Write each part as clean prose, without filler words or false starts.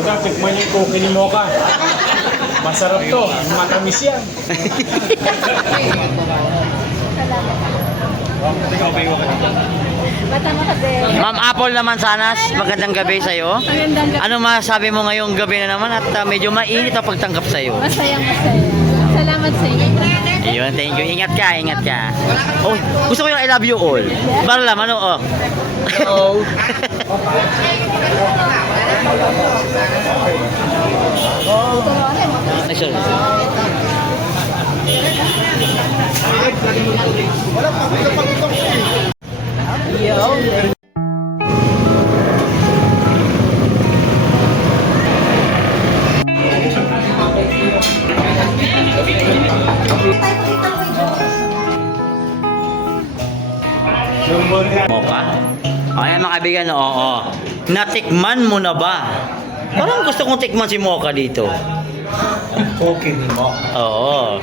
Tikman yung cookie ni Mocha. Masarap to. Matamis yan. Ma'am Apple naman sanas, magandang gabi sa'yo. Magandang gabi. Ano masabi mo ngayong gabi na naman at medyo mainit ang pagtanggap sa'yo? Masaya. Salamat sa inyo. Ayun, thank you. Ingat ka, ingat ka. Oh, gusto ko yung I love you all. Para lang, ano, oh. Hello. Ay, sorry. Mocha? Ayan mga kaibigan, oo. Natikman mo na ba? Parang gusto kong tikman si Mocha dito. Cookie ni Mocha. Oo.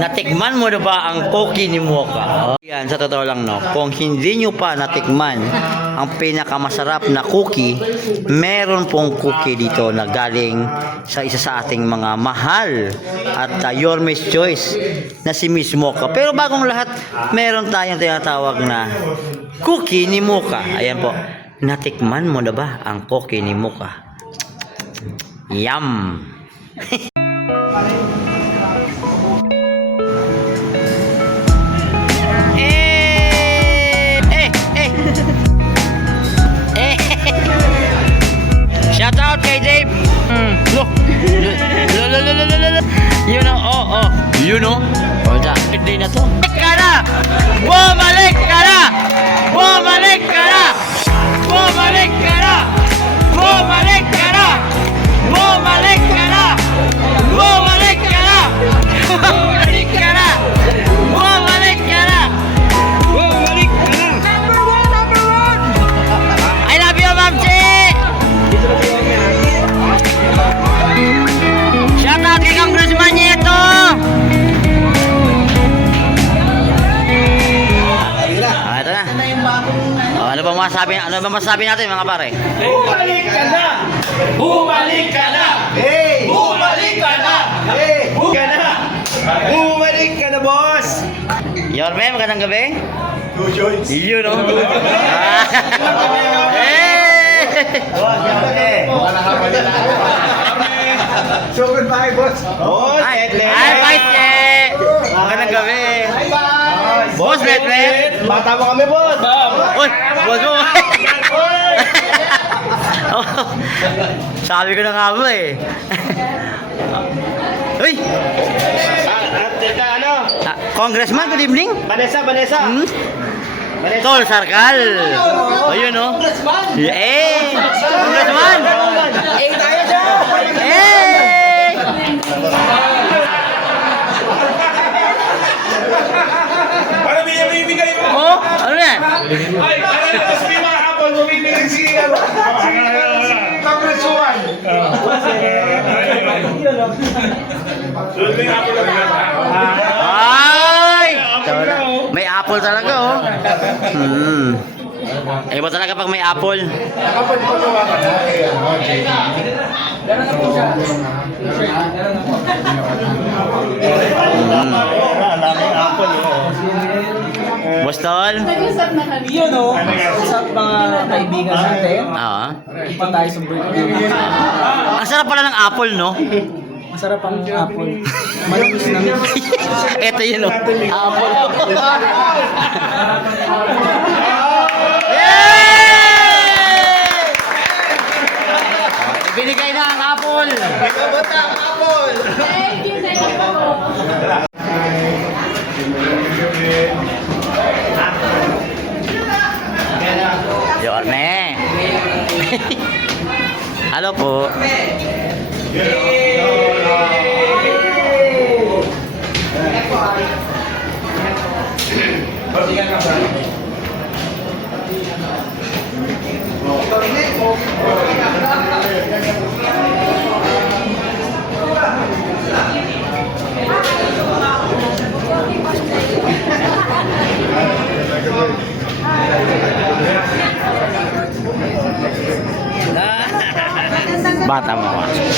Natikman mo na ba ang cookie ni Mocha? Yan, sa totoo lang, no? Kung hindi nyo pa natikman ang pinakamasarap na cookie, meron pong cookie dito na galing sa isa sa ating mga mahal at your Miss Choice na si Miss Mocha. Pero bagong lahat, meron tayong tinatawag na cookie ni Mocha. Ayan po. Natikman mo na ba ang cookie ni Mocha? Yum! Shout out kay Dave. Look. You know, oh. You know. Wala. Hindi na to. Bumalik ka na! Bumalik ka na! Bumalik ka na! Bumalik ka na! Bumalik ka na! Bumalik ka na! Bumalik ka na! Bumalik ka na! Bumalik ka na! Number one! I love you, Ma'am Chi! Shout out kay Congressman Nieto! Ito na. Ano ba masasabi natin mga pare? Bumalik ka na! Bumalik ka na! Hey! Bumalik ka na! Hey! Bumalik ka na, boss! Yorme, magandang gabi. Two joints. You know. So goodbye, boss. Boss, Hi, bye, magandang gabi. Boss, Let. Bata mo kami, boss. Uy, boss mo. Sabi ko na nga ba eh. Uy, Teka, ano? Congressman, good evening. Vanessa. Tol Sarkal. O yun o. Congressman. Tayo dyan! Para binibigay mo! Oh, ano yan? Ay, para tapos may mga hapon, bumibigay si Congresswoman. Ay! May apple talaga oh. Iba talaga pag may apple. Kapag pagawa ka na, Boss Tol? Nag-usap na kami. Yun o, sa mga kaibigan natin, Oo. ipa tayo sa birthday. Ang sarap pala ng apple, no? Masarap ang apple. Malamis na. Ito yun, no? Apple. Yay! Binigay na ang apple. Thank you po. Yorme. Halo po. Bata mo. papasok.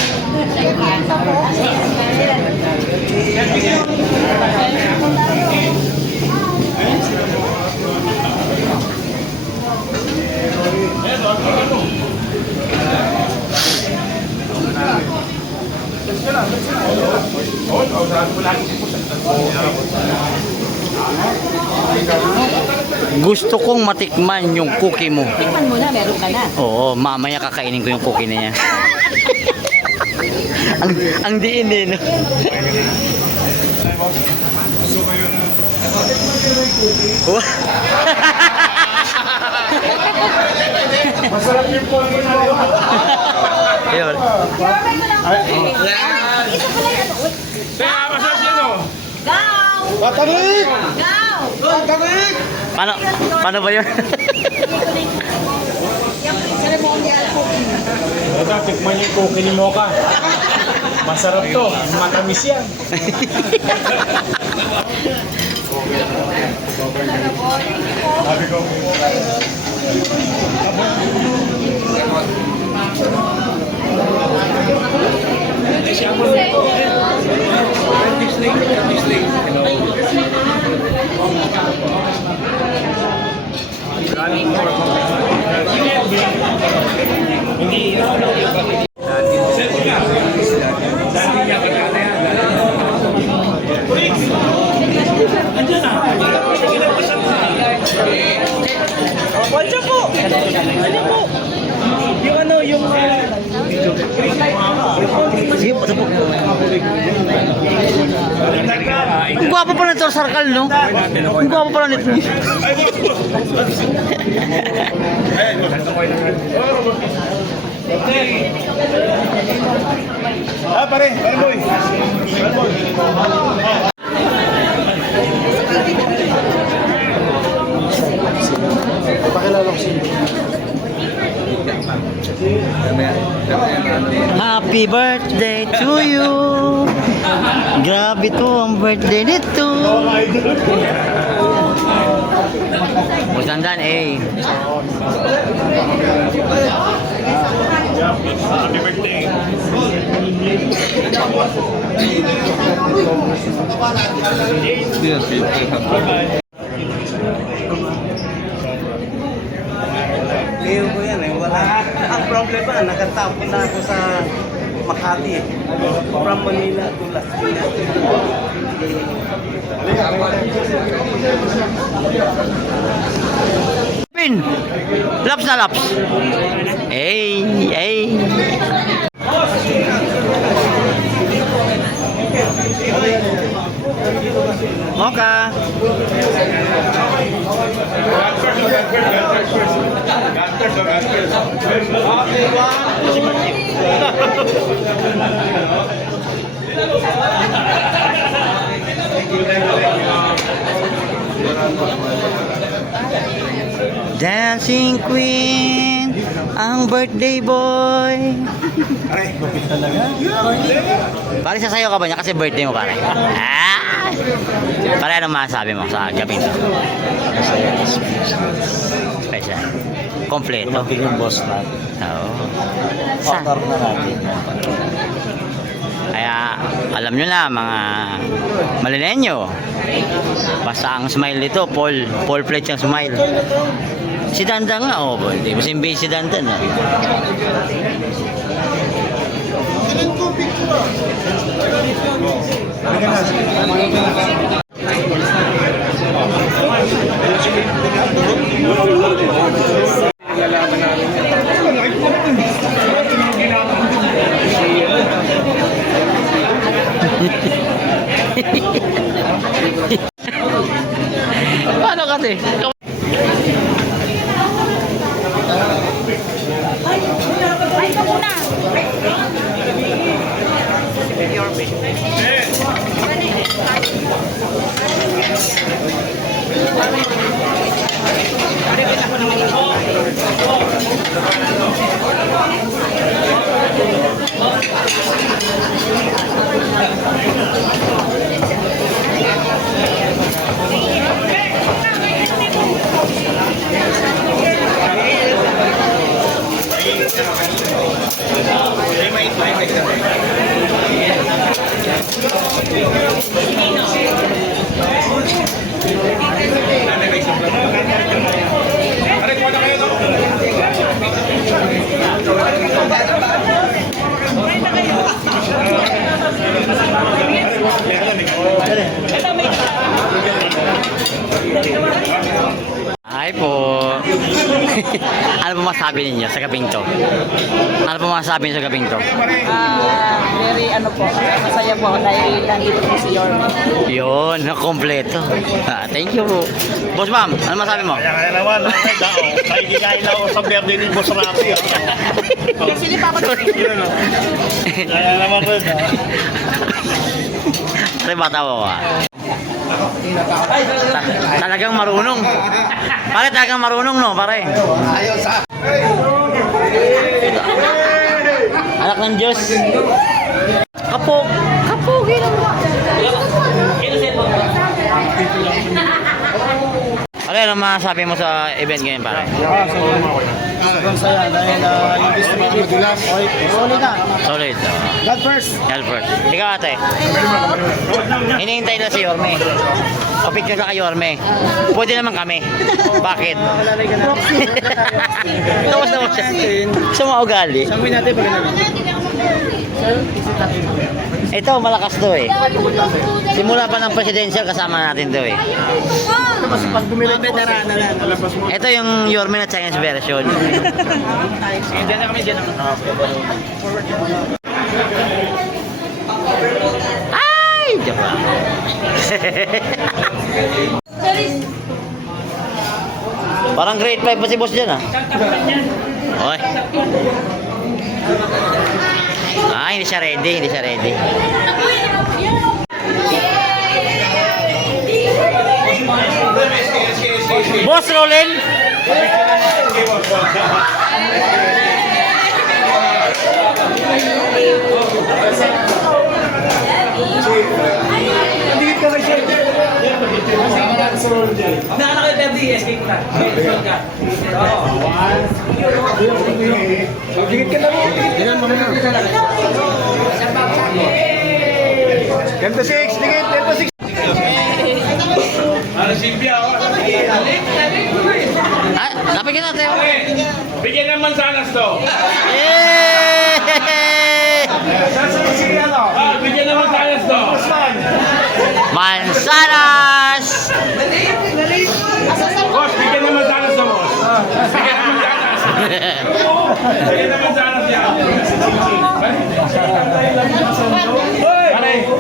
Gusto kong matikman yung cookie mo. Tikman mo na, meron ka na. Oo, mamaya kakainin ko yung cookie na yan. ang diin din. No? Masarap yung pogi na yun. Ayun. Kaya masarap yun o. Gaw! Batarik! Gaw! Batarik! Paano ba yun? Ito, tikman yung cookie ni Mocha. Masarap to. Matamis yan. Sabi ko, Ang gwapo pala nito, Sarkal, no? Ang gwapo pala nito. pare boy. Pakilala ko siya. Happy birthday to you. Grabe to ang birthday nito. Magandaan eh. Happy birthday. Ngayon ko yan eh, wala. Ang problema, nakatapon na ako sa Makati eh. From Manila to Las Piñas. Pin. Laps na laps. Hey, hey. Mocha. Dancing Queen, ang birthday boy. Aray, gupit talaga. Pare, sasayaw ka ba niya kasi birthday mo, pare? Ah! Pare, anong masasabi mo sa gabing to? Special. Kompleto. Dumating yung boss natin. Oo. Sa- Honor na natin. Kaya, alam nyo na, mga malilenyo. Basta ang smile nito, Paul plate yung smile. Si Dandan nga, oh, hindi mo simbi si Dandan, ah. Paano kasi? Ay, ka muna! May Ano po masabi ninyo sa gabing to? Ano po masabi niyo sa gabing to? Very ano po, masaya po ako dahil nandito po si Yorme. Yun, kompleto. Thank you po. Boss ma'am, ano masabi mo? Kaya naman, nakikikain lang ako sa birthday ni Boss Rafi. Sili pa ako. Kaya naman rin. Pare, bata mo ka. Talagang marunong. Pare, talagang marunong, no, pare. Anak ng Diyos. Kapogi lang. Ano masasabi mo sa event ngayon, pare? Sobrang saya dahil yung gusto mga madulas. Solid na. Solid. God first. Helper. Ikaw, ate. Hinihintay na si Yorme. O picture na kay Yorme. Pwede naman kami. Bakit? Tapos naman siya. Sa mga ugali. Sabi natin pag Ito, malakas to eh. Simula pa ng presidential, kasama natin to eh. mga veteran na lang. Ito yung Yorme na Chinese version. Sige, dyan na kami, dyan na kami. Ay! Joke lang. Parang grade 5 pa si boss dyan ah. Oy. Hindi siya ready, hindi siya ready. Boss Rolin. Ganda 6, dikit, ganda 6. Ah, napigyan natin. Bigyan naman sanas to. Yay! Bigyan naman sanas to. Mansanas! Boss, bigyan naman sanas to, boss. Bigyan naman sanas. Bigyan naman sanas yan.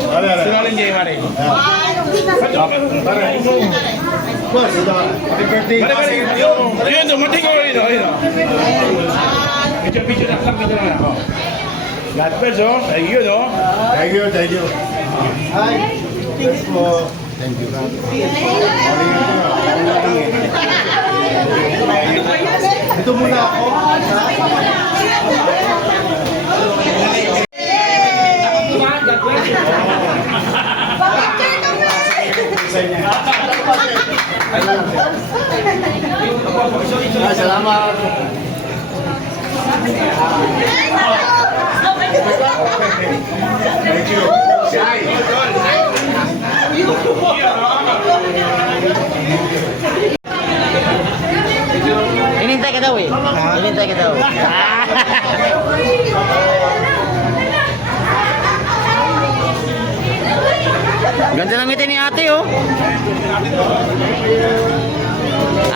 Pare, sinulin niya yung pare. Boss, happy birthday. Pare, yun, dumating ko yun. Video na lang ako. God bless, oh. Thank you, no? Thank you, thank you. Hi. Thanks po. Thank you. Ito muna ako. Salamat. Thank you. Hinintay ka daw eh. Hinintay ka daw. Ganda ng ngiti ni ate oh.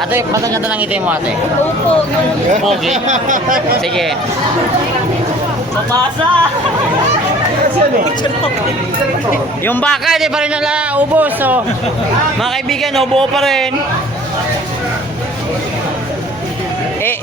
Ate, patang ganda ng ngiti mo ate. Pogi. Sige. Mabasa! Yung baka, di pa rin ubos oh. Mga kaibigan, ubo pa rin. Eh.